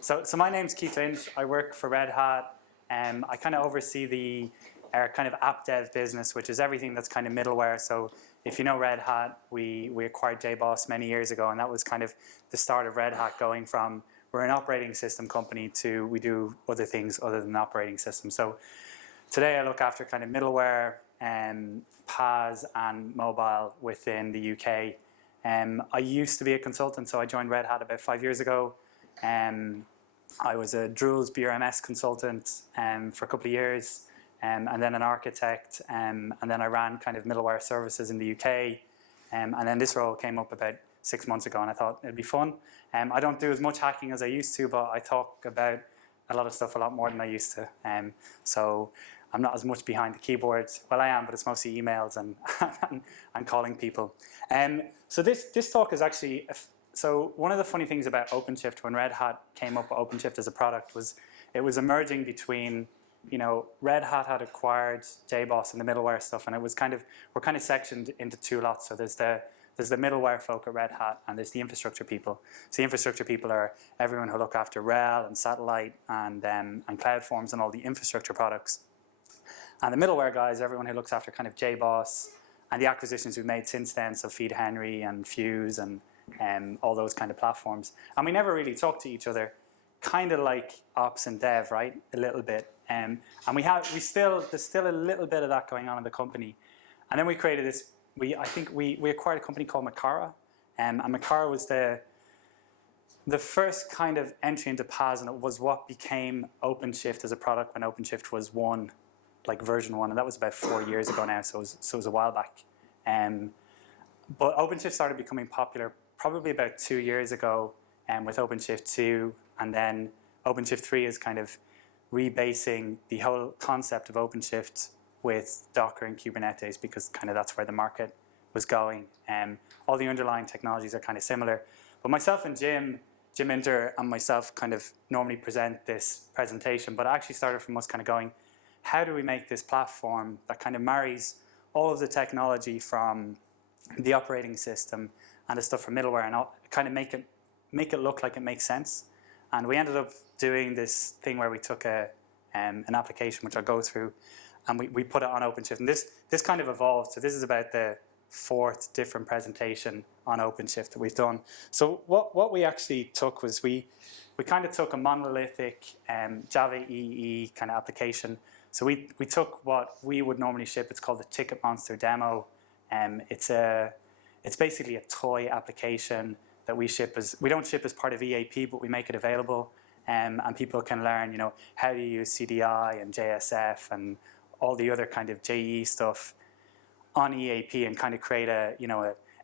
So my name's Keith Lynch. I work for Red Hat. I kind of oversee our kind of app dev business, which is everything that's kind of middleware. So if you know Red Hat, we acquired JBoss many years ago, and that was kind of the start of Red Hat, going from we're an operating system company to we do other things other than operating systems. So today I look after kind of middleware, PaaS and mobile within the UK. I used to be a consultant, so I joined Red Hat about 5 years ago. I was a Drools BRMS consultant for a couple of years, and then an architect, and then I ran kind of middleware services in the UK. And then this role came up about 6 months ago, and I thought it'd be fun. I don't do as much hacking as I used to, but I talk about a lot of stuff a lot more than I used to. So I'm not as much behind the keyboard. Well, I am, but it's mostly emails and and calling people. So this talk is actually, so one of the funny things about OpenShift, when Red Hat came up with OpenShift as a product, was it was emerging between, you know, Red Hat had acquired JBoss and the middleware stuff, and it was kind of, we're kind of sectioned into two lots. So there's the middleware folk at Red Hat, and there's the infrastructure people. So the infrastructure people are everyone who look after RHEL and Satellite and CloudForms and all the infrastructure products. And the middleware guys, everyone who looks after kind of JBoss and the acquisitions we've made since then, so Feed Henry and Fuse and all those kind of platforms. And we never really talk to each other, kind of like ops and dev, right? A little bit. And there's still a little bit of that going on in the company. And then we created this, I think we acquired a company called Makara. And Makara was the first kind of entry into PaaS, and it was what became OpenShift as a product when OpenShift was version 1, and that was about 4 years ago now, so it was a while back. But OpenShift started becoming popular probably about 2 years ago with OpenShift 2, and then OpenShift 3 is kind of rebasing the whole concept of OpenShift with Docker and Kubernetes, because kind of that's where the market was going. All the underlying technologies are kind of similar. But myself and Jim Inter and myself kind of normally present this presentation, but it actually started from us kind of going, how do we make this platform that kind of marries all of the technology from the operating system and the stuff from middleware, and kind of make it look like it makes sense? And we ended up doing this thing where we took an application, which I'll go through, and we put it on OpenShift. And this kind of evolved. So this is about the 4th different presentation on OpenShift that we've done. So what we actually took was we kind of took a monolithic Java EE kind of application. So we took what we would normally ship. It's called the TicketMonster demo. It's basically a toy application that we don't ship as part of EAP, but we make it available, and people can learn, you know, how to use CDI and JSF and all the other kind of JE stuff on EAP, and kind of create a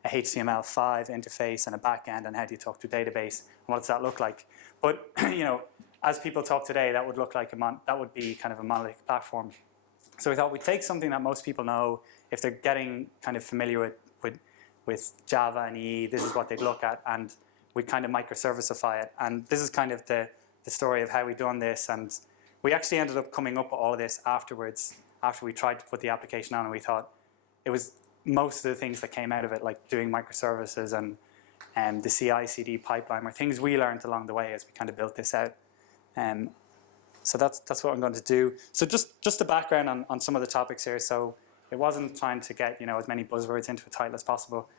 HTML5 interface and a backend, and how do you talk to a database, and what does that look like? But you know, as people talk today, that would look like that would be kind of a monolithic platform. So we thought we'd take something that most people know, if they're getting kind of familiar with Java and EE, this is what they'd look at, and we kind of microservicify it. And this is kind of the story of how we've done this. And we actually ended up coming up with all of this afterwards, after we tried to put the application on, and we thought it was most of the things that came out of it, like doing microservices and the CI/CD pipeline, were things we learned along the way as we kind of built this out. So that's what I'm going to do. So just a background on some of the topics here. So it wasn't trying to get, you know, as many buzzwords into a title as possible,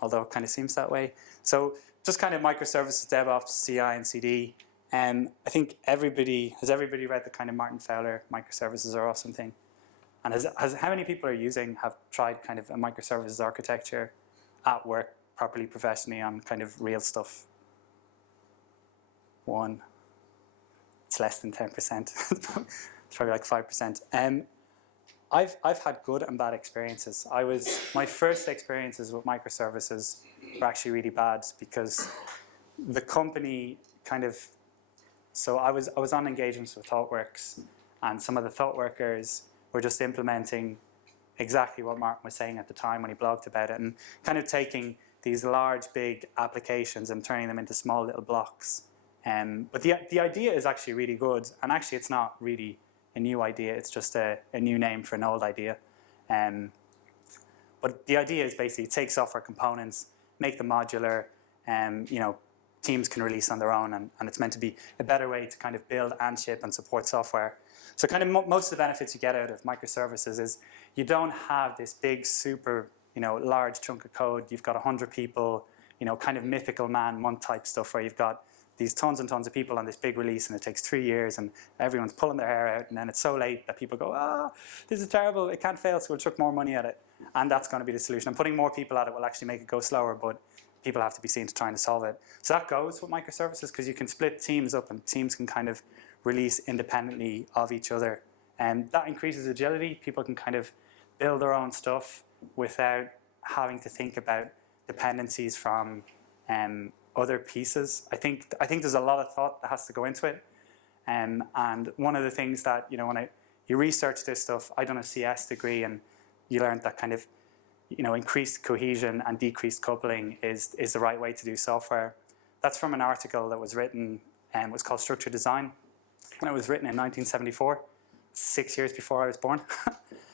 although it kind of seems that way. So just kind of microservices, DevOps, CI, and CD. I think has everybody read the kind of Martin Fowler Microservices Are Awesome thing? And how many people have tried kind of a microservices architecture at work, properly, professionally, on kind of real stuff? 1. It's less than 10%. It's probably like 5%. I've had good and bad experiences. My first experiences with microservices were actually really bad, because the company kind of, so I was on engagements with ThoughtWorks, and some of the ThoughtWorkers were just implementing exactly what Martin was saying at the time when he blogged about it, and kind of taking these large, big applications and turning them into small little blocks. But the idea is actually really good, and actually it's not really a new idea, it's just a new name for an old idea. But the idea is basically take software components, make them modular, you know, teams can release on their own, and it's meant to be a better way to kind of build and ship and support software. So kind of most of the benefits you get out of microservices is you don't have this big, super, large chunk of code. You've got 100 people, kind of mythical man-month type stuff where you've got these tons and tons of people on this big release, and it takes 3 years, and everyone's pulling their hair out, and then it's so late that people go, this is terrible, it can't fail, so we'll chuck more money at it. And that's going to be the solution. And putting more people at it will actually make it go slower, but people have to be seen to trying to solve it. So that goes with microservices, because you can split teams up, and teams can kind of release independently of each other. And that increases agility. People can kind of build their own stuff without having to think about dependencies from other pieces. I think there's a lot of thought that has to go into it. And one of the things that, when you research this stuff, I done a CS degree, and you learned that kind of, increased cohesion and decreased coupling is the right way to do software. That's from an article that was written, it was called Structured Design, and it was written in 1974, 6 years before I was born.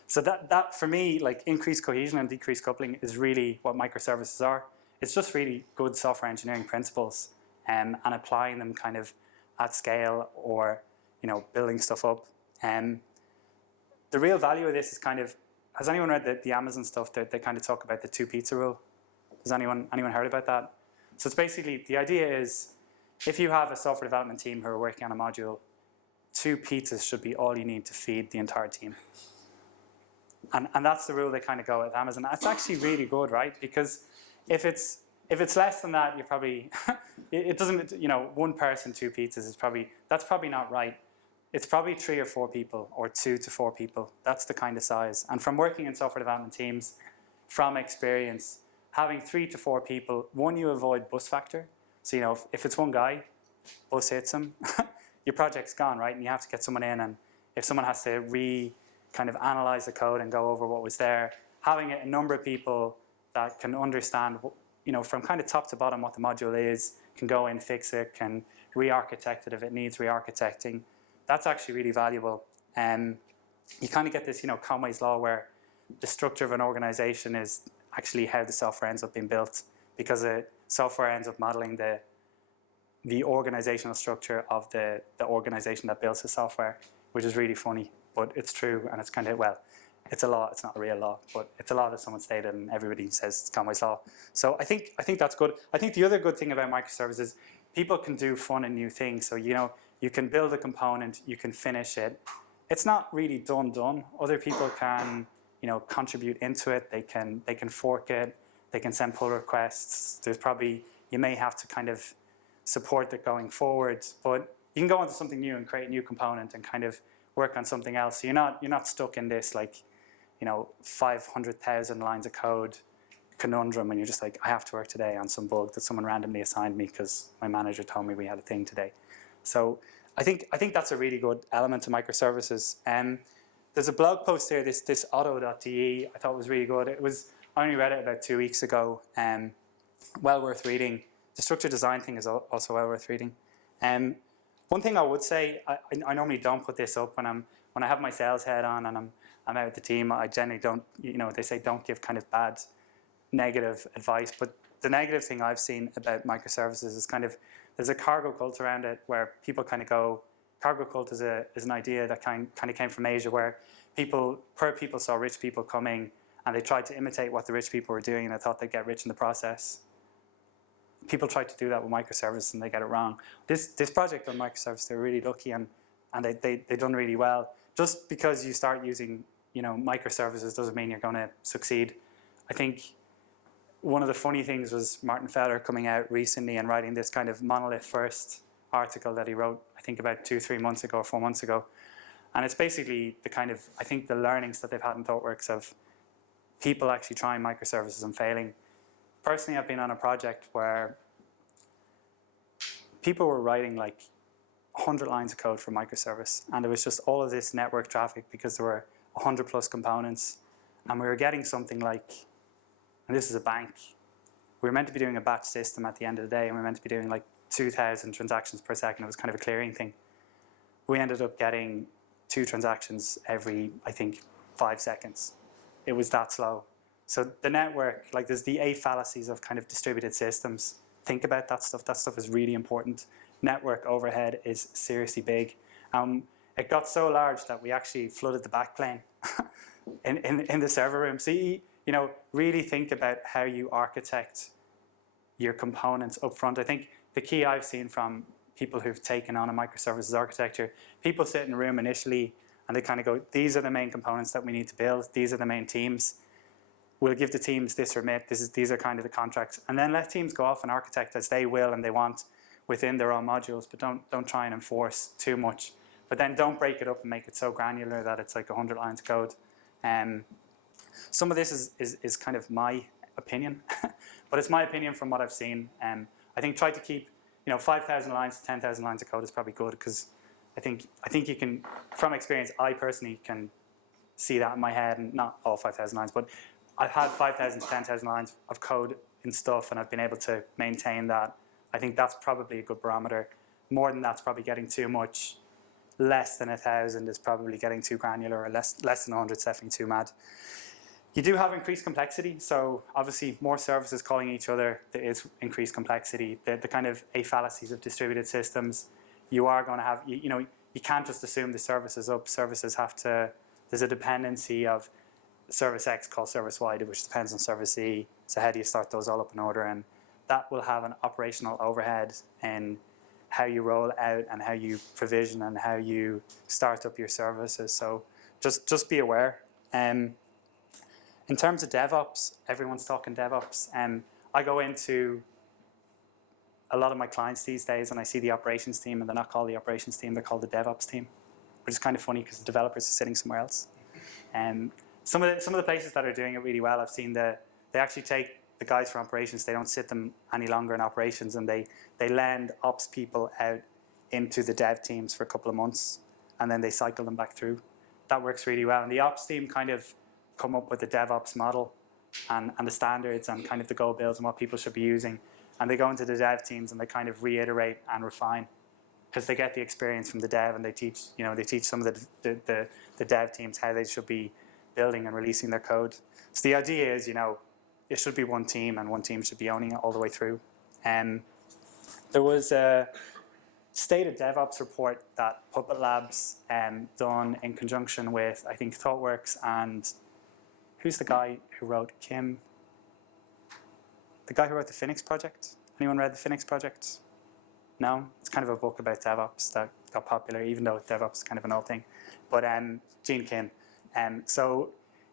So that for me, like increased cohesion and decreased coupling is really what microservices are. It's just really good software engineering principles, and applying them kind of at scale, or building stuff up. The real value of this is kind of, has anyone read the Amazon stuff that they kind of talk about the 2 pizza rule? Has anyone heard about that? So it's basically, the idea is, if you have a software development team who are working on a module, 2 pizzas should be all you need to feed the entire team. And that's the rule they kind of go with Amazon. That's actually really good, right? Because if it's less than that, you're probably, it doesn't, 1 person, 2 pizzas is probably, that's probably not right. It's probably 3 or 4 people, or 2 to 4 people. That's the kind of size. And from working in software development teams, from experience, having 3 to 4 people, one, you avoid bus factor. So, if it's one guy, bus hits him, your project's gone, right? And you have to get someone in, and if someone has to kind of analyze the code and go over what was there, having a number of people that can understand, from kind of top to bottom what the module is, can go in, fix it, can re-architect it if it needs re-architecting. That's actually really valuable. You kind of get this, Conway's law, where the structure of an organization is actually how the software ends up being built, because software ends up modeling the organizational structure of the organization that builds the software, which is really funny, but it's true, and it's kind of, well, it's a law, it's not a real law, but it's a law that someone stated, and everybody says it's Conway's law. So I think that's good. I think the other good thing about microservices, people can do fun and new things. So, you can build a component, you can finish it. It's not really done. Other people can, contribute into it. They can fork it. They can send pull requests. You may have to kind of support it going forward, but you can go on to something new and create a new component and kind of work on something else. So you're not stuck in this 500,000 lines of code conundrum, and you're just like, I have to work today on some bug that someone randomly assigned me because my manager told me we had a thing today. So I think that's a really good element to microservices. There's a blog post here, this auto.de, I thought was really good. I only read it about 2 weeks ago. Well worth reading. The structured design thing is also well worth reading. One thing I would say, I normally don't put this up when I have my sales head on and I'm out with the team. I generally don't, they say don't give kind of bad negative advice, but the negative thing I've seen about microservices is kind of, there's a cargo cult around it where people kind of go, cargo cult is an idea that kind of came from Asia, where poor people saw rich people coming and they tried to imitate what the rich people were doing, and they thought they'd get rich in the process. People tried to do that with microservices and they get it wrong. This project on microservices, they're really lucky, and they done really well. Just because you start using microservices doesn't mean you're going to succeed. I think one of the funny things was Martin Fowler coming out recently and writing this kind of monolith first article that he wrote, I think about 2-3 months ago or 4 months ago. And it's basically the kind of, I think the learnings that they've had in ThoughtWorks of people actually trying microservices and failing. Personally, I've been on a project where people were writing 100 lines of code for microservice, and it was just all of this network traffic because there were 100 plus components, and we were getting something like, and this is a bank, we were meant to be doing a batch system at the end of the day, and we were meant to be doing 2,000 transactions per second. It was kind of a clearing thing. We ended up getting 2 transactions every, I think, 5 seconds. It was that slow. So the network, there's the 8 fallacies of kind of distributed systems. think about that stuff. That stuff is really important. Network overhead is seriously big. It got so large that we actually flooded the backplane in the server room. So really think about how you architect your components up front. I think the key I've seen from people who've taken on a microservices architecture, people sit in a room initially and they kind of go, these are the main components that we need to build. These are the main teams. We'll give the teams this remit. These are kind of the contracts. And then let teams go off and architect as they will and they want within their own modules, but don't try and enforce too much. But then don't break it up and make it so granular that it's like 100 lines of code. Some of this is kind of my opinion, but it's my opinion from what I've seen. I think try to keep 5,000 lines to 10,000 lines of code is probably good, because I think you can, from experience, I personally can see that in my head, and not all 5,000 lines, but I've had 5,000 to 10,000 lines of code in stuff, and I've been able to maintain that. I think that's probably a good barometer. More than that's probably getting too much. Less than 1,000 is probably getting too granular, or less than 100 is definitely too mad. You do have increased complexity, so obviously more services calling each other, there is increased complexity. The kind of a fallacies of distributed systems, you are going to have, you can't just assume the service is up. Services have to, there's a dependency of service X called service Y, which depends on service E. So how do you start those all up in order? And that will have an operational overhead in how you roll out and how you provision and how you start up your services. So just be aware. In terms of DevOps, everyone's talking DevOps. I go into a lot of my clients these days and I see the operations team, and they're not called the operations team, they're called the DevOps team, which is kind of funny because the developers are sitting somewhere else. Some of the places that are doing it really well, I've seen they actually take the guys from operations, they don't sit them any longer in operations, and they lend ops people out into the dev teams for a couple of months, and then they cycle them back through. That works really well. And the ops team kind of come up with the DevOps model and the standards and kind of the goal builds and what people should be using. And they go into the dev teams and they kind of reiterate and refine, because they get the experience from the dev, and they teach some of the dev teams how they should be building and releasing their code. So the idea is, it should be one team, and one team should be owning it all the way through. There was a State of DevOps report that Puppet Labs done in conjunction with, I think, ThoughtWorks and who's the guy who wrote Kim? The guy who wrote the Phoenix project? Anyone read the Phoenix project? No? It's kind of a book about DevOps that got popular, even though DevOps is kind of an old thing. But Gene Kim. So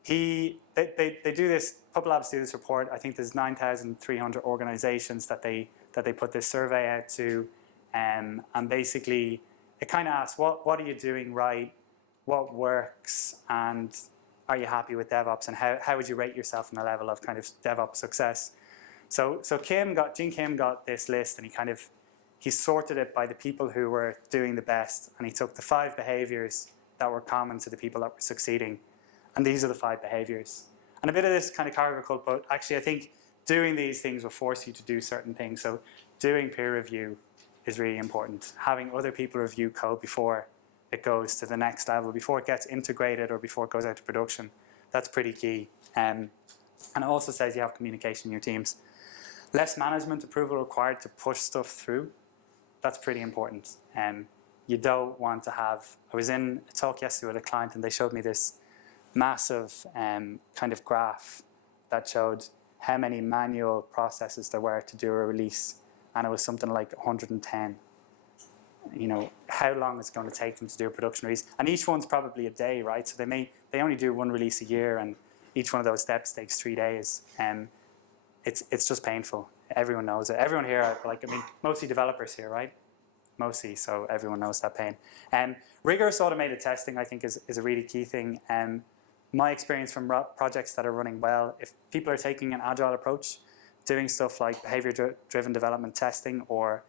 they do this, Puppet Labs do this report. I think there's 9,300 organizations that they put this survey out to. And basically, it kind of asks, what are you doing right? What works? And are you happy with DevOps? And how would you rate yourself on a level of kind of DevOps success? So Gene Kim got this list, and he sorted it by the people who were doing the best, and he took the 5 behaviors that were common to the people that were succeeding. And these are the 5 behaviors. And a bit of this kind of cargo cult, but actually I think doing these things will force you to do certain things. So doing peer review is really important. Having other people review code before it goes to the next level, before it gets integrated or before it goes out to production, that's pretty key. And it also says you have communication in your teams. Less management approval required to push stuff through. That's pretty important. You don't want to have, I was in a talk yesterday with a client and they showed me this massive kind of graph that showed how many manual processes there were to do a release. And it was something like 110. How long it's going to take them to do a production release. And each one's probably a day, right? So they only do one release a year, and each one of those steps takes 3 days. It's just painful. Everyone knows it. Everyone here, mostly developers here, right? Mostly, so everyone knows that pain. Rigorous automated testing, I think, is a really key thing. My experience from projects that are running well, if people are taking an agile approach, doing stuff like behavior-driven development testing or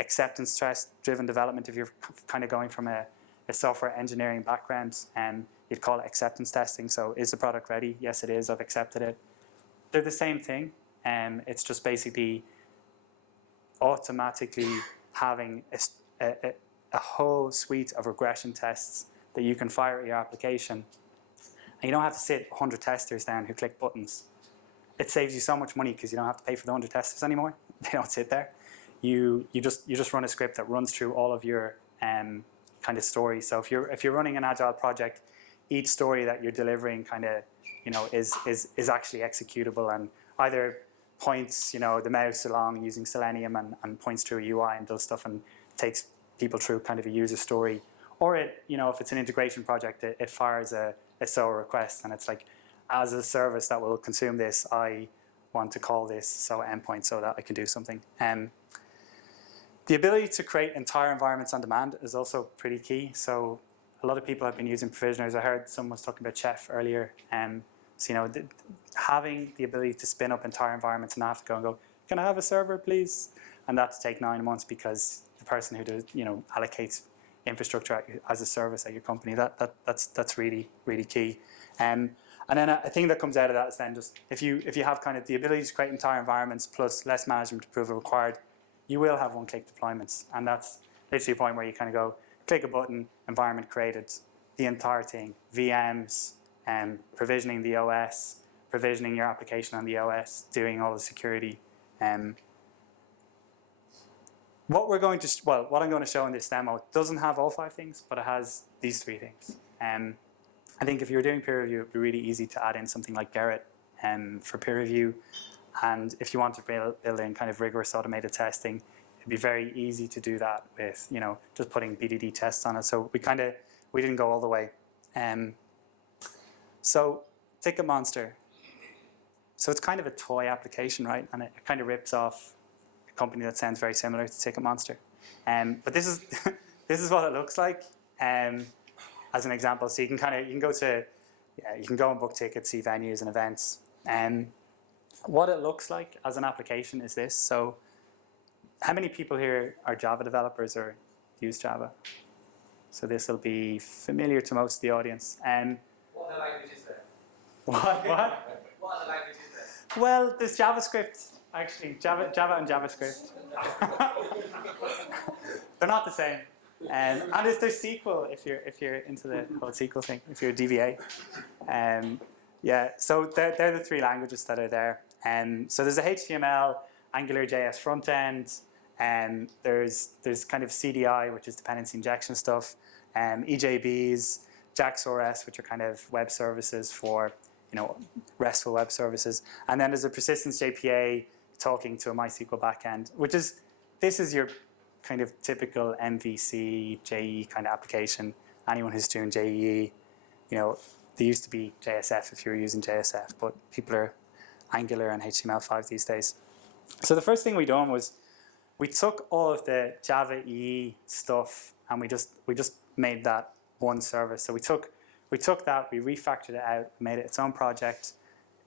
acceptance test-driven development, if you're kind of going from a software engineering background, you'd call it acceptance testing. So is the product ready? Yes, it is. I've accepted it. They're the same thing. It's just basically automatically having a whole suite of regression tests that you can fire at your application. And you don't have to sit 100 testers down who click buttons. It saves you so much money because you don't have to pay for the 100 testers anymore. They don't sit there. You just run a script that runs through all of your kind of stories. So if you're running an agile project, each story that you're delivering kind of is actually executable and either points the mouse along using Selenium and points to a UI and does stuff and takes people through kind of a user story, or if it's an integration project, it fires a SOA request and it's like, as a service that will consume this, I want to call this SOA endpoint so that I can do something. The ability to create entire environments on demand is also pretty key. So a lot of people have been using provisioners. I heard someone was talking about Chef earlier. So having the ability to spin up entire environments and not have to go and go, can I have a server, please? And that to take 9 months because the person who does, allocates infrastructure as a service at your company, that's really, really key. And then a thing that comes out of that is then just if you have kind of the ability to create entire environments plus less management approval required, you will have one-click deployments. And that's literally a point where you kind of go, click a button, environment created, the entire thing, VMs, provisioning the OS, provisioning your application on the OS, doing all the security. What I'm going to show in this demo doesn't have all 5 things, but it has these 3 things. I think if you were doing peer review, it would be really easy to add in something like Gerrit for peer review. And if you want to build in kind of rigorous automated testing, it'd be very easy to do that with just putting BDD tests on it. So we didn't go all the way. So TicketMonster. So it's kind of a toy application, right? And it kind of rips off a company that sounds very similar to TicketMonster. But this is this is what it looks like as an example. So you can go and book tickets, see venues and events. What it looks like as an application is this. So how many people here are Java developers or use Java? So this will be familiar to most of the audience. What are the languages there? What? What are the languages there? Well, there's JavaScript, actually. Java and JavaScript. They're not the same. And there's SQL if you're into the whole SQL thing, if you're a DVA. Yeah, so they're the 3 languages that are there. So there's a HTML, AngularJS front end, and there's kind of CDI, which is dependency injection stuff, EJBs, JAX-RS, which are kind of web services for RESTful web services, and then there's a persistence JPA talking to a MySQL backend, this is your kind of typical MVC JE kind of application. Anyone who's doing JEE, they used to be JSF if you were using JSF, but people are Angular and HTML5 these days. So the first thing we done was we took all of the Java EE stuff and we just made that one service. So we took that, we refactored it out, made it its own project.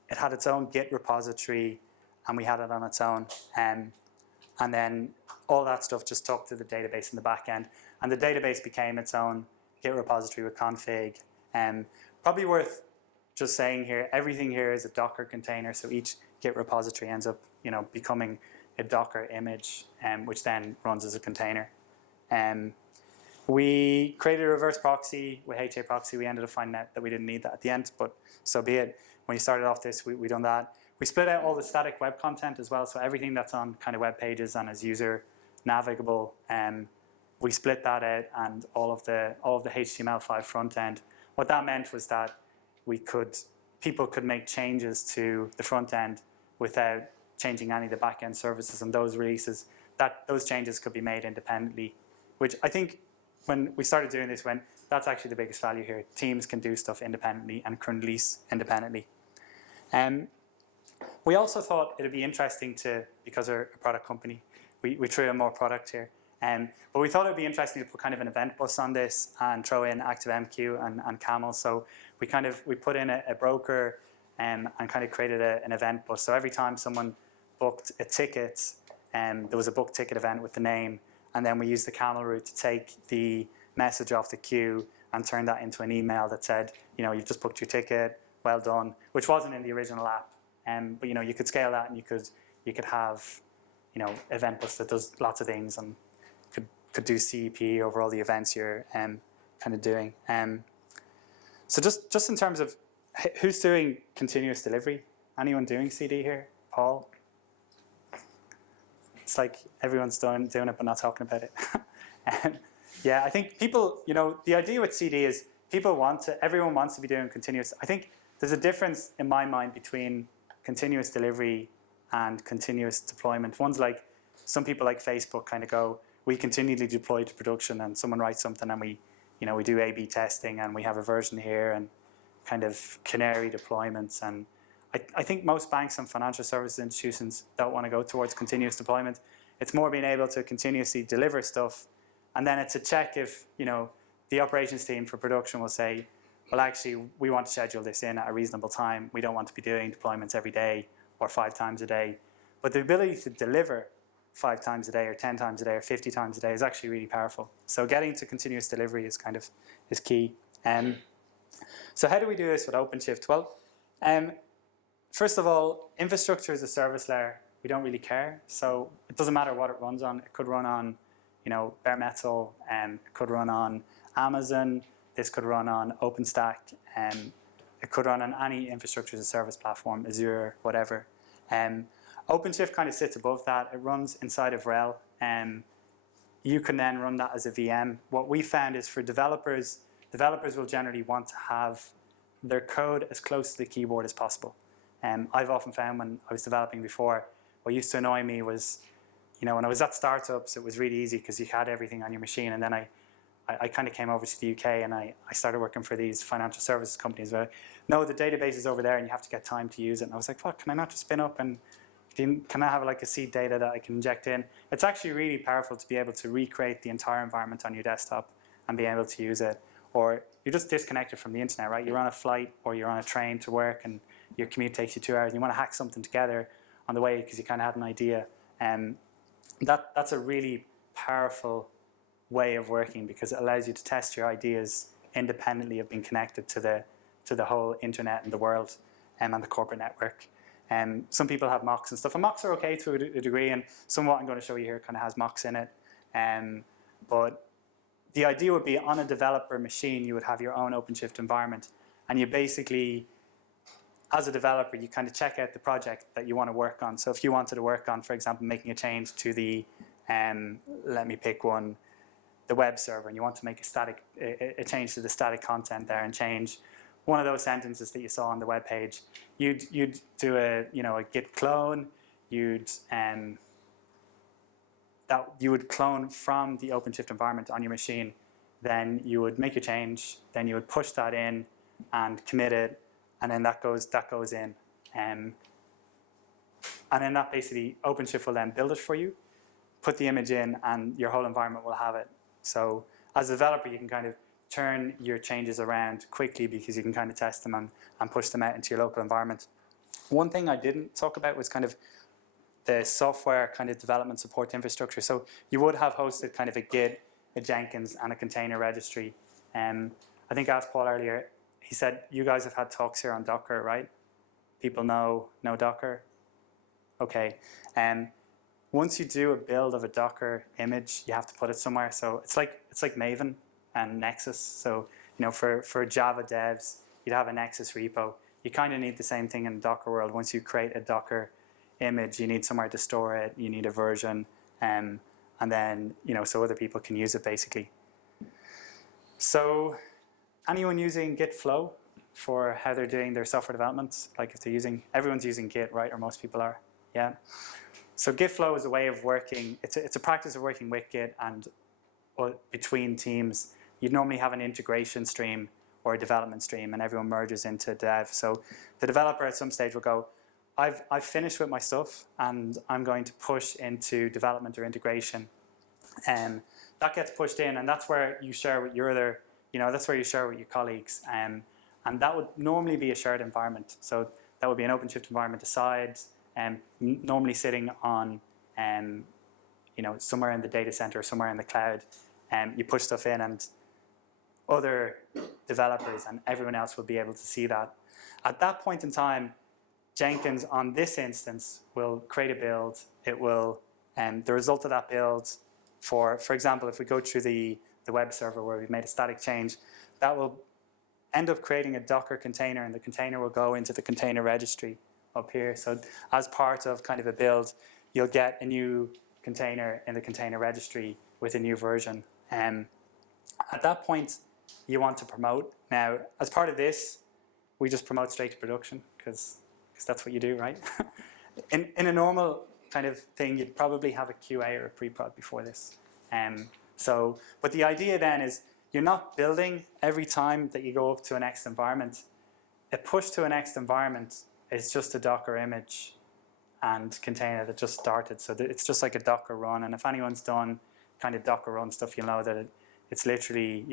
It had its own Git repository, and we had it on its own. And then all that stuff just talked to the database in the back end. And the database became its own Git repository with config. Probably worth just saying here, everything here is a Docker container. So each Git repository ends up, becoming a Docker image, which then runs as a container. We created a reverse proxy with HA proxy. We ended up finding out that we didn't need that at the end, but so be it. When you started off this, we done that. We split out all the static web content as well, so everything that's on kind of web pages and is user navigable. We split that out, and all of the HTML5 front end. What that meant was that people could make changes to the front end without changing any of the back end services and those releases. Those changes could be made independently, which I think when we started doing this, that's actually the biggest value here. Teams can do stuff independently and can release independently. We also thought it'd be interesting because we're a product company, we threw in more product here. But we thought it'd be interesting to put kind of an event bus on this and throw in ActiveMQ and Camel. So we put in a broker and kind of created an event bus. So every time someone booked a ticket, there was a book ticket event with the name. And then we used the Camel route to take the message off the queue and turn that into an email that said, you've just booked your ticket, well done, which wasn't in the original app. But you could scale that, and you could have event bus that does lots of things and could do CEP over all the events you're kind of doing. So just in terms of who's doing continuous delivery, anyone doing CD here? Paul? It's like everyone's doing it but not talking about it. Yeah, I think people, the idea with CD is everyone wants to be doing continuous. I think there's a difference in my mind between continuous delivery and continuous deployment. One's like, some people like Facebook kind of go, we continually deploy to production, and someone writes something and we do A/B testing and we have a version here and kind of canary deployments. And I think most banks and financial services institutions don't want to go towards continuous deployment. It's more being able to continuously deliver stuff, and then it's a check if the operations team for production will say, well, actually, we want to schedule this in at a reasonable time. We don't want to be doing deployments every day or 5 times a day. But the ability to deliver 5 times a day or 10 times a day or 50 times a day is actually really powerful. So getting to continuous delivery is key. So how do we do this with OpenShift? Well, first of all, infrastructure is a service layer. We don't really care. So it doesn't matter what it runs on. It could run on, bare metal, it could run on Amazon. This could run on OpenStack. It could run on any infrastructure as a service platform, Azure, whatever. OpenShift kind of sits above that. It runs inside of RHEL. You can then run that as a VM. What we found is for developers will generally want to have their code as close to the keyboard as possible. I've often found when I was developing before, what used to annoy me was, when I was at startups, it was really easy because you had everything on your machine. And then I kind of came over to the UK and I started working for these financial services companies where, no, the database is over there and you have to get time to use it. And I was like, fuck, can I not just spin up and can I have like a seed data that I can inject in? It's actually really powerful to be able to recreate the entire environment on your desktop and be able to use it. Or you're just disconnected from the internet, right? You're on a flight or you're on a train to work and your commute takes you 2 hours and you want to hack something together on the way because you kind of had an idea. That's a really powerful way of working because it allows you to test your ideas independently of being connected to the whole internet and the world and the corporate network. Some people have mocks and stuff, and mocks are okay to a degree, and some of what I'm going to show you here kind of has mocks in it. But the idea would be on a developer machine, you would have your own OpenShift environment, and you basically, as a developer, you kind of check out the project that you want to work on. So if you wanted to work on, for example, making a change to the, let me pick one, the web server, and you want to make a change to the static content there and change one of those sentences that you saw on the web page, you'd do a git clone. You would clone from the OpenShift environment on your machine. Then you would make a change. Then you would push that in and commit it, and then that goes in. And then that basically OpenShift will then build it for you, put the image in, and your whole environment will have it. So as a developer, you can kind of turn your changes around quickly because you can kind of test them and push them out into your local environment. One thing I didn't talk about was kind of the software kind of development support infrastructure. So you would have hosted kind of a Git, a Jenkins, and a container registry. I think I asked Paul earlier, he said, you guys have had talks here on Docker, right? People know Docker? Okay. Once you do a build of a Docker image, you have to put it somewhere. So it's like Maven and Nexus. So for Java devs, you'd have a Nexus repo. You kind of need the same thing in the Docker world. Once you create a Docker image, you need somewhere to store it. You need a version, and then so other people can use it basically. So anyone using Git Flow for how they're doing their software development? Like if they're everyone's using Git, right? Or most people are. Yeah. So Git Flow is a way of working. It's a practice of working with Git and between teams. You'd normally have an integration stream or a development stream, and everyone merges into dev. So the developer at some stage will go, I've finished with my stuff, and I'm going to push into development or integration. And that gets pushed in, and that's where you share with your other, that's where you share with your colleagues. And that would normally be a shared environment. So that would be an OpenShift environment aside, normally sitting on, somewhere in the data center or somewhere in the cloud. You push stuff in, and other developers and everyone else will be able to see that. At that point in time, Jenkins on this instance will create a build. It will, the result of that build, for example, if we go through the web server where we've made a static change, that will end up creating a Docker container, and the container will go into the container registry up here. So as part of kind of a build, you'll get a new container in the container registry with a new version. At that point, you want to promote. Now, as part of this, we just promote straight to production because that's what you do, right? in a normal kind of thing, you'd probably have a QA or a pre-prod before this. But the idea then is you're not building every time that you go up to a next environment. A push to a next environment is just a Docker image and container that just started. So it's just like a Docker run. And if anyone's done kind of Docker run stuff, you'll know that it's literally,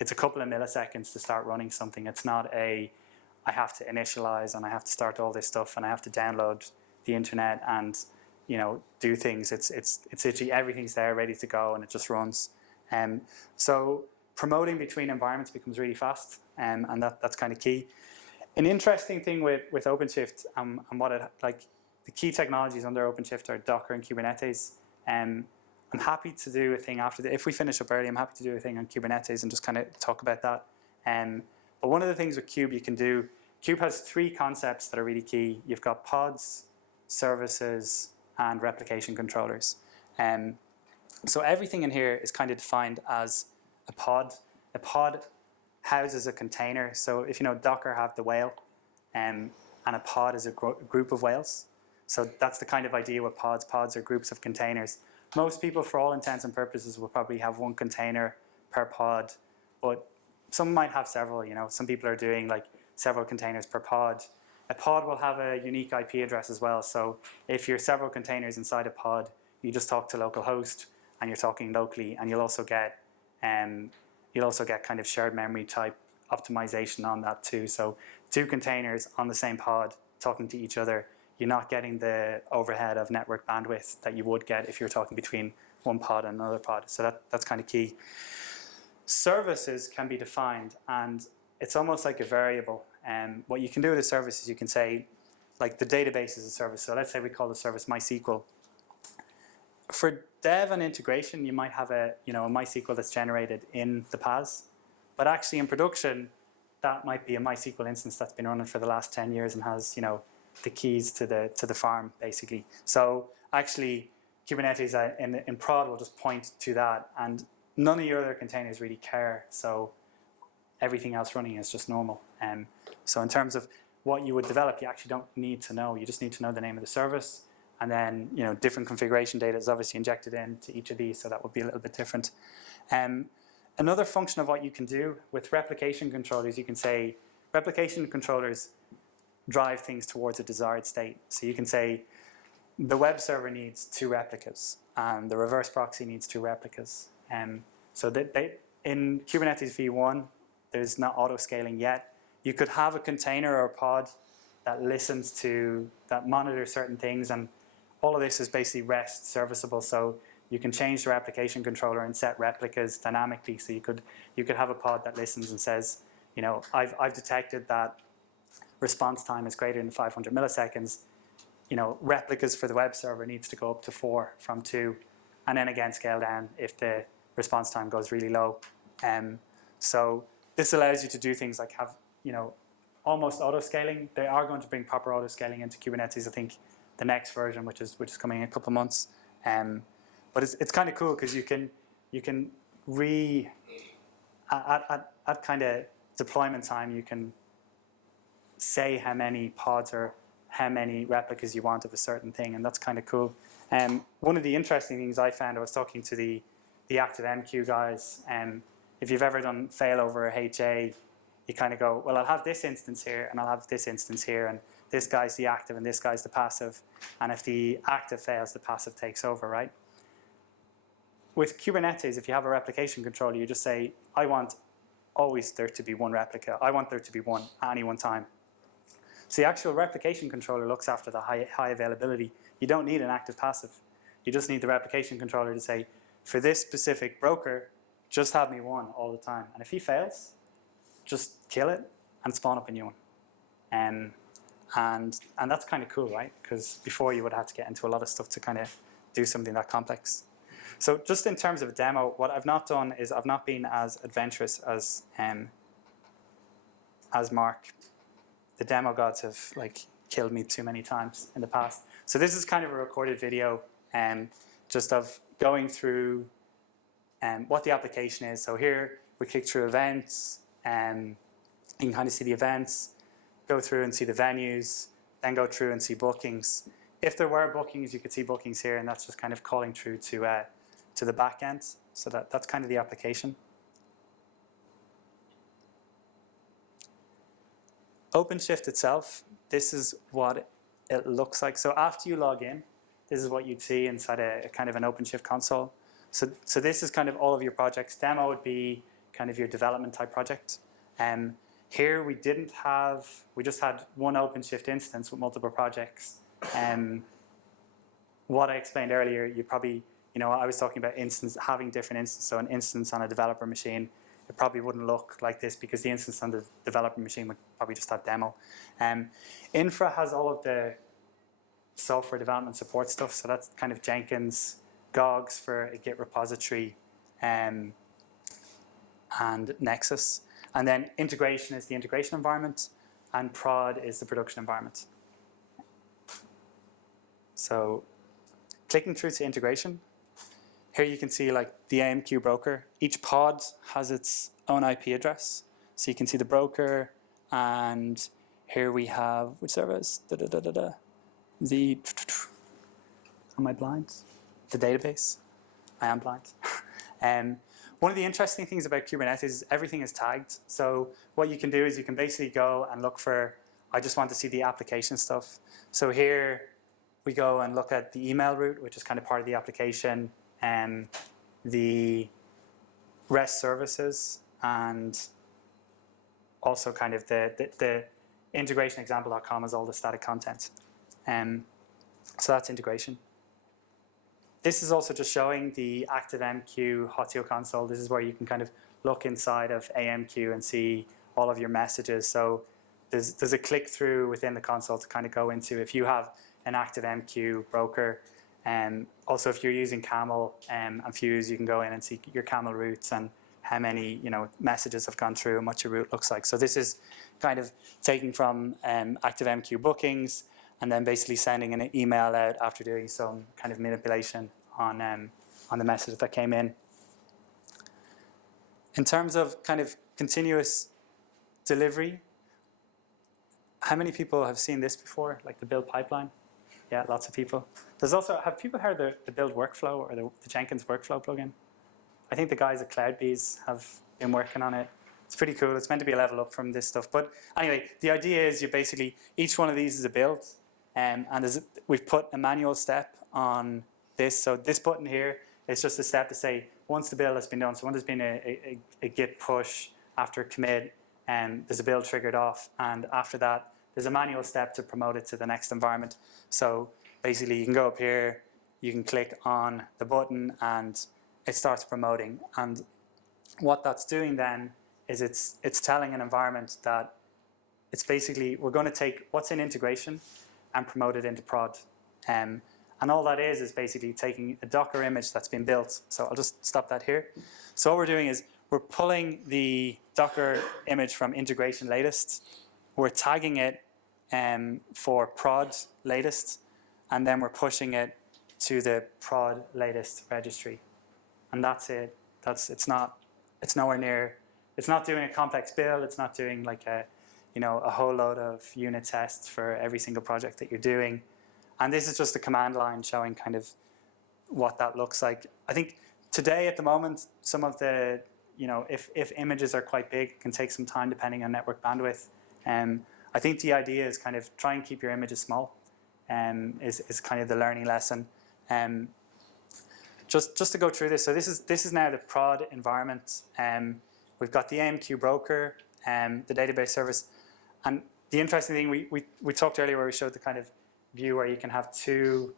it's a couple of milliseconds to start running something. It's not I have to initialize and I have to start all this stuff and I have to download the internet and, do things. It's literally everything's there ready to go and it just runs. So promoting between environments becomes really fast, and that's kind of key. An interesting thing with OpenShift and the key technologies under OpenShift are Docker and Kubernetes. I'm happy to do a thing after if we finish up early, I'm happy to do a thing on Kubernetes and just kind of talk about that. But one of the things with Kube you can do, Kube has 3 concepts that are really key. You've got pods, services, and replication controllers. So everything in here is kind of defined as a pod. A pod houses a container. So if Docker have the whale, and a pod is a group of whales. So that's the kind of idea with pods. Pods are groups of containers. Most people, for all intents and purposes, will probably have one container per pod, but some might have several. Some people are doing like several containers per pod. A pod will have a unique IP address as well. So if you're several containers inside a pod, you just talk to localhost and you're talking locally, and you'll also get kind of shared memory type optimization on that too. So 2 containers on the same pod talking to each other, you're not getting the overhead of network bandwidth that you would get if you're talking between one pod and another pod. So that's kind of key. Services can be defined, and it's almost like a variable. What you can do with a service is you can say, like, the database is a service. So let's say we call the service MySQL. For dev and integration, you might have a MySQL that's generated in the PaaS, but actually in production, that might be a MySQL instance that's been running for the last 10 years and has the keys to the farm basically. So actually, Kubernetes in prod will just point to that, and none of your other containers really care. So everything else running is just normal. So in terms of what you would develop, you actually don't need to know. You just need to know the name of the service. And then, different configuration data is obviously injected into each of these, so that would be a little bit different. Another function of what you can do with replication controllers, you can say replication controllers drive things towards a desired state. So you can say the web server needs 2 replicas, and the reverse proxy needs 2 replicas. So in Kubernetes v1, there's not auto-scaling yet. You could have a container or a pod that that monitors certain things, and all of this is basically REST serviceable. So you can change the replication controller and set replicas dynamically. So you could have a pod that listens and says, I've detected that response time is greater than 500 milliseconds. Replicas for the web server needs to go up to 4 from 2, and then again scale down if the response time goes really low. So this allows you to do things like have almost auto-scaling. They are going to bring proper auto-scaling into Kubernetes, I think, the next version, which is coming in a couple of months. But it's kind of cool because you can at kind of deployment time, you can say how many pods or how many replicas you want of a certain thing, and that's kind of cool. One of the interesting things I found, I was talking to the ActiveMQ guys, if you've ever done failover or HA, you kind of go, well, I'll have this instance here, and I'll have this instance here, and this guy's the active, and this guy's the passive. And if the active fails, the passive takes over, right? With Kubernetes, if you have a replication controller, you just say, I want always there to be 1 replica. I want there to be 1 at any one time. So the actual replication controller looks after the high availability. You don't need an active passive. You just need the replication controller to say, for this specific broker, just have me 1 all the time. And if he fails, just kill it and spawn up a new one. And that's kind of cool, right? Because before you would have to get into a lot of stuff to kind of do something that complex. So just in terms of a demo, what I've not done is I've not been as adventurous as Mark. The demo gods have killed me too many times in the past. So this is kind of a recorded video. just of going through what the application is. So here we click through events, and you can kind of see the events, go through and see the venues, then go through and see bookings. If there were bookings, you could see bookings here, and that's just kind of calling through to the back end. So that's kind of the application. OpenShift itself, this is what it looks like. So after you log in, this is what you'd see inside a kind of an OpenShift console. So this is kind of all of your projects. Demo would be kind of your development type project. Here we just had one OpenShift instance with multiple projects. What I explained earlier, you probably, I was talking about having different instances. So an instance on a developer machine, it probably wouldn't look like this because the instance on the developer machine would probably just have demo. Infra has all of the software development support stuff. So that's kind of Jenkins, Gogs for a Git repository, and Nexus. And then integration is the integration environment, and prod is the production environment. So clicking through to integration, here you can see like the AMQ broker. Each pod has its own IP address. So you can see the broker, and here we have, which service? The, am I blind? The database. I am blind. One of the interesting things about Kubernetes is everything is tagged. So what you can do is you can basically go and look for, I just want to see the application stuff. So here we go and look at the email route, which is kind of part of the application, and the REST services, and also kind of the integrationexample.com is all the static content. So that's integration. This is also just showing the ActiveMQ Hotio console. This is where you can kind of look inside of AMQ and see all of your messages. So there's a click through within the console to kind of go into if you have an ActiveMQ broker. Also, if you're using Camel and Fuse, you can go in and see your Camel routes and how many messages have gone through and what your route looks like. So this is kind of taking from ActiveMQ bookings and then basically sending an email out after doing some kind of manipulation on the message that came in. In terms of kind of continuous delivery, how many people have seen this before, like the build pipeline? Yeah, lots of people. There's also, have people heard the build workflow or the Jenkins workflow plugin? I think the guys at CloudBees have been working on it. It's pretty cool. It's meant to be a level up from this stuff. But anyway, the idea is you basically, each one of these is a build. And we've put a manual step on this. So this button here is just a step to say, once the build has been done, so when there's been a git push after a commit, there's a build triggered off. And after that, there's a manual step to promote it to the next environment. So basically, you can go up here, you can click on the button, and it starts promoting. And what that's doing then is it's telling an environment that it's basically, we're going to take what's in integration and promote it into prod. And all that is basically taking a Docker image that's been built. So I'll just stop that here. So what we're doing is we're pulling the Docker image from integration latest. We're tagging it for prod latest, and then we're pushing it to the prod latest registry. And that's it. It's nowhere near, it's not doing a complex build. It's not doing like a whole load of unit tests for every single project that you're doing. And this is just a command line showing kind of what that looks like. I think today at the moment, some of the, if images are quite big, it can take some time depending on network bandwidth. I think the idea is kind of try and keep your images small, is kind of the learning lesson. Just to go through this, so this is now the prod environment. We've got the AMQ broker, the database service, and the interesting thing we talked earlier where we showed the kind of view where you can have two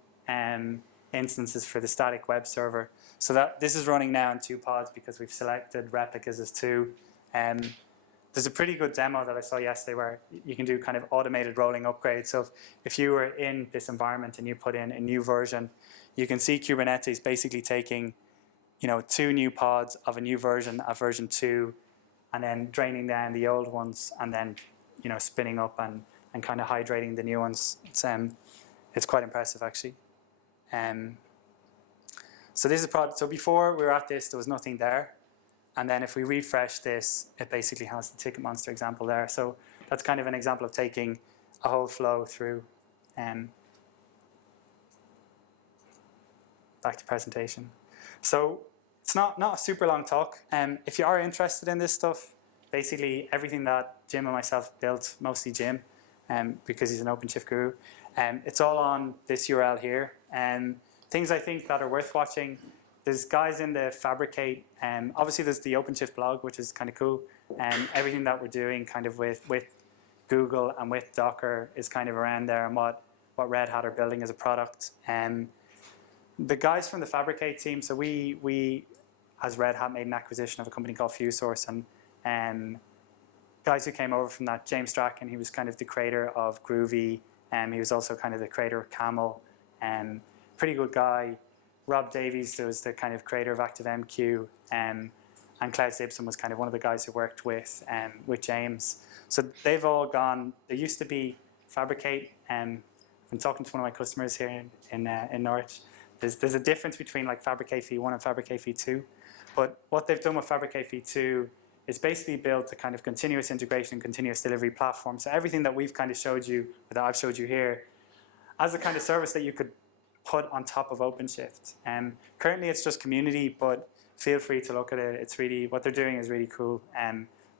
instances for the static web server. So that this is running now in 2 pods because we've selected replicas as 2. There's a pretty good demo that I saw yesterday where you can do kind of automated rolling upgrades. So if you were in this environment and you put in a new version, you can see Kubernetes basically taking 2 new pods of a new version, of version 2, and then draining down the old ones, and then spinning up and kind of hydrating the new ones. It's quite impressive actually. So this is so before we were at this, there was nothing there. And then if we refresh this, it basically has the TicketMonster example there. So that's kind of an example of taking a whole flow through. Back to presentation. So it's not a super long talk. If you are interested in this stuff, basically everything that Jim and myself built, mostly Jim, because he's an OpenShift guru, it's all on this URL here. Things I think that are worth watching. There's guys in the Fabricate. Obviously, there's the OpenShift blog, which is kind of cool. Everything that we're doing kind of with Google and with Docker is kind of around there, and what Red Hat are building as a product. The guys from the Fabricate team, so we as Red Hat made an acquisition of a company called FuseSource, and guys who came over from that, James Strachan, he was kind of the creator of Groovy, and he was also kind of the creator of Camel, pretty good guy. Rob Davies was the kind of creator of ActiveMQ, and Klaus Ibsen was kind of one of the guys who worked with James. So they've all gone. There used to be Fabricate. I'm talking to one of my customers here in Norwich. There's a difference between like Fabricate V1 and Fabricate V2. But what they've done with Fabricate V2 is basically built a kind of continuous integration, continuous delivery platform. So everything that we've kind of showed you, or that I've showed you here, as a kind of service that you could put on top of OpenShift. Currently it's just community, but feel free to look at it. It's really, what they're doing is really cool.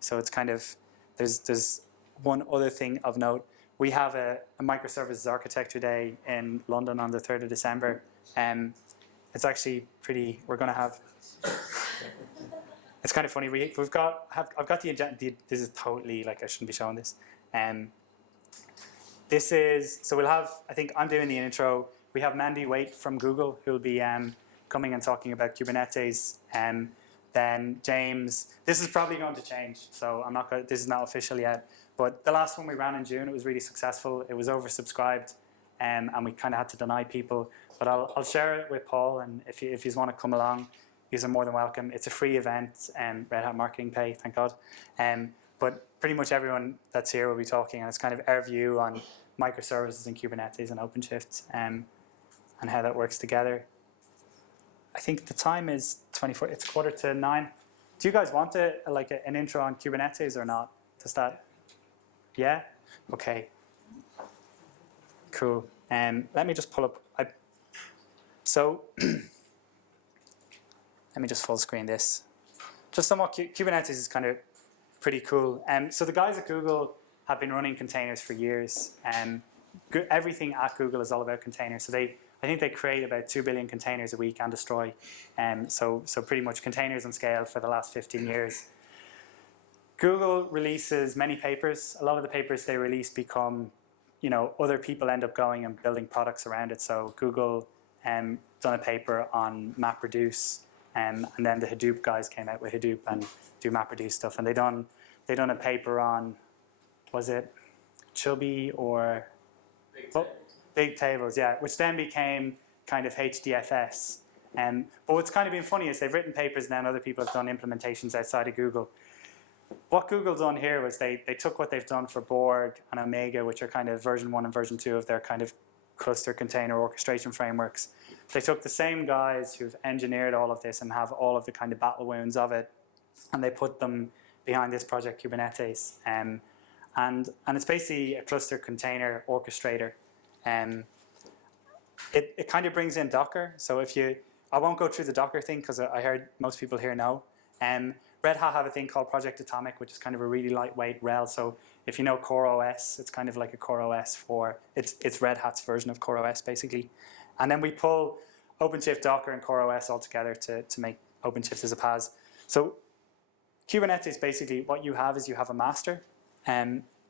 So it's kind of, there's one other thing of note. We have a Microservices Architecture Day in London on the 3rd of December. It's actually pretty, we're going to have, it's kind of funny. I've got the agenda. This is totally, like, I shouldn't be showing this. This is, so we'll have, I think I'm doing the intro. We have Mandy Waite from Google who will be coming and talking about Kubernetes. Then James, this is probably going to change, so I'm not going. This is not official yet. But the last one we ran in June, it was really successful. It was oversubscribed, and we kind of had to deny people. But I'll share it with Paul, and if you want to come along, you're more than welcome. It's a free event, Red Hat Marketing Pay, thank God. But pretty much everyone that's here will be talking, and it's kind of our view on microservices and Kubernetes and OpenShift, and how that works together. I think the time is 24. It's 8:45. Do you guys want an intro on Kubernetes or not? Does that? Yeah. Okay. Cool. Let me just pull up. So let me just full screen this. Just on what Kubernetes is kind of pretty cool. So the guys at Google have been running containers for years. Everything at Google is all about containers. So I think they create about 2 billion containers a week and destroy. So pretty much containers on scale for the last 15 years. Google releases many papers. A lot of the papers they release become, other people end up going and building products around it. So Google done a paper on MapReduce, and then the Hadoop guys came out with Hadoop and do MapReduce stuff. And they done a paper on, was it Chubby or Big Tables, yeah, which then became kind of HDFS. But what's kind of been funny is they've written papers and then other people have done implementations outside of Google. What Google done here was they took what they've done for Borg and Omega, which are kind of version 1 and version 2 of their kind of cluster container orchestration frameworks. They took the same guys who've engineered all of this and have all of the kind of battle wounds of it, and they put them behind this project Kubernetes. And it's basically a cluster container orchestrator. It kind of brings in Docker. So I won't go through the Docker thing because I heard most people here know. Red Hat have a thing called Project Atomic, which is kind of a really lightweight RHEL. So if you know CoreOS, it's kind of like a CoreOS it's Red Hat's version of CoreOS basically. And then we pull OpenShift, Docker, and CoreOS all together to make OpenShift as a PaaS. So Kubernetes, basically what you have is you have a master.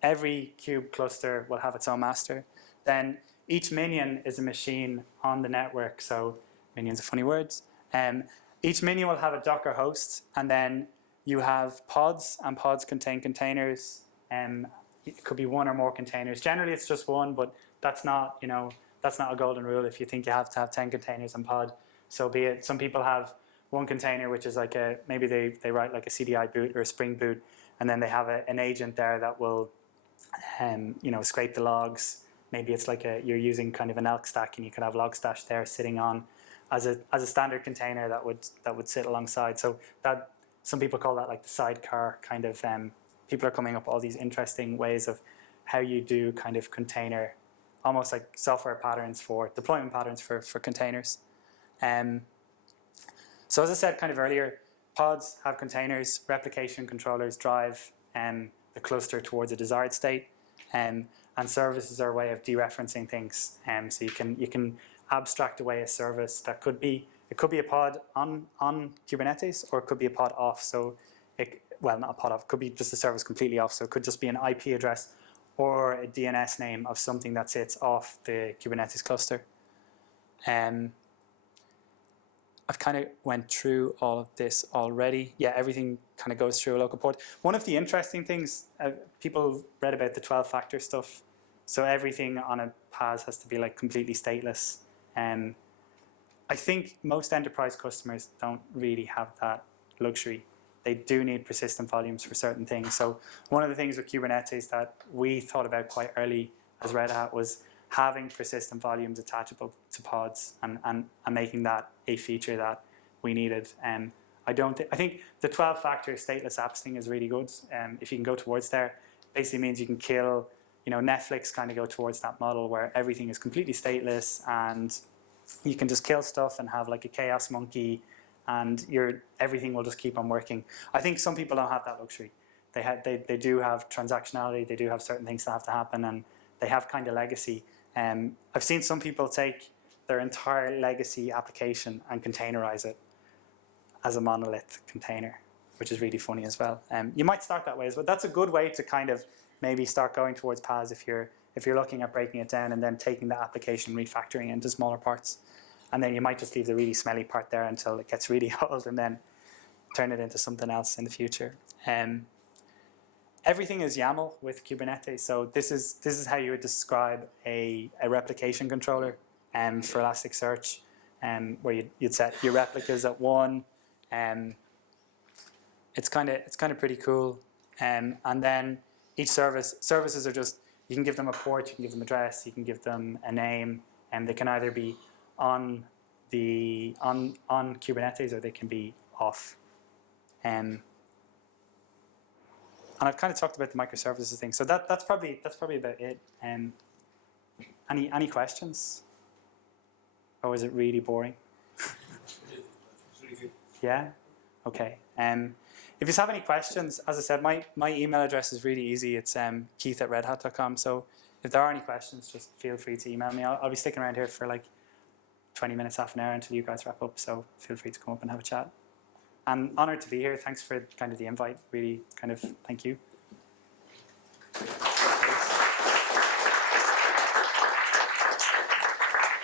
Every kube cluster will have its own master. Then each minion is a machine on the network. So minions are funny words. Each minion will have a Docker host, and then you have pods, and pods contain containers. It could be one or more containers. Generally, it's just one, but that's not a golden rule. If you think you have to have 10 containers on pod, so be it. Some people have one container, which is like maybe they write like a CDI boot or a Spring boot, and then they have an agent there that will, scrape the logs. Maybe it's like you're using kind of an elk stack, and you could have Logstash there sitting on as a standard container that would sit alongside. So that some people call that like the sidecar kind of. People are coming up with all these interesting ways of how you do kind of container, almost like software patterns for deployment patterns for containers. So as I said kind of earlier, pods have containers, replication controllers drive the cluster towards a desired state, and services are a way of dereferencing things. So you can abstract away a service that could be a pod on Kubernetes, or it could be a pod off. So well, not a pod off, it could be just a service completely off. So it could just be an IP address or a DNS name of something that sits off the Kubernetes cluster. I've kind of went through all of this already. Yeah, everything kind of goes through a local port. One of the interesting things, people read about the 12-factor stuff. So everything on a PaaS has to be like completely stateless. I think most enterprise customers don't really have that luxury. They do need persistent volumes for certain things. So one of the things with Kubernetes that we thought about quite early as Red Hat was having persistent volumes attachable to pods and making that a feature that we needed. I think the 12-factor stateless apps thing is really good. If you can go towards there, basically means you can kill, Netflix kind of go towards that model where everything is completely stateless and you can just kill stuff and have like a chaos monkey and everything will just keep on working. I think some people don't have that luxury. They do have transactionality, they do have certain things that have to happen, and they have kind of legacy. I've seen some people take their entire legacy application and containerize it as a monolith container, which is really funny as well. You might start that way as well. That's a good way to kind of maybe start going towards PaaS if you're looking at breaking it down and then taking the application, refactoring it into smaller parts. And then you might just leave the really smelly part there until it gets really old and then turn it into something else in the future. Everything is YAML with Kubernetes. So this is how you would describe a replication controller for Elasticsearch, where you'd set your replicas at 1. It's kind of pretty cool. And then each services are just, you can give them a port, you can give them address, you can give them a name, and they can either be on Kubernetes or they can be off. And I've kind of talked about the microservices thing, so that's probably about it. Any questions, or was it really boring? Yeah. Okay. If you have any questions, as I said, my email address is really easy. It's keith@redhat.com. So if there are any questions, just feel free to email me. I'll be sticking around here for like 20 minutes, half an hour until you guys wrap up. So feel free to come up and have a chat. I'm honored to be here. Thanks for kind of the invite. Really kind of thank you.